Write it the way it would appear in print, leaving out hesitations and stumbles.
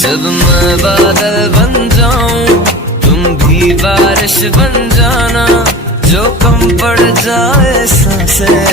जब मैं बादल बन जाऊं तुम भी बारिश बन जाना, जो कम पड़ जाए सांसें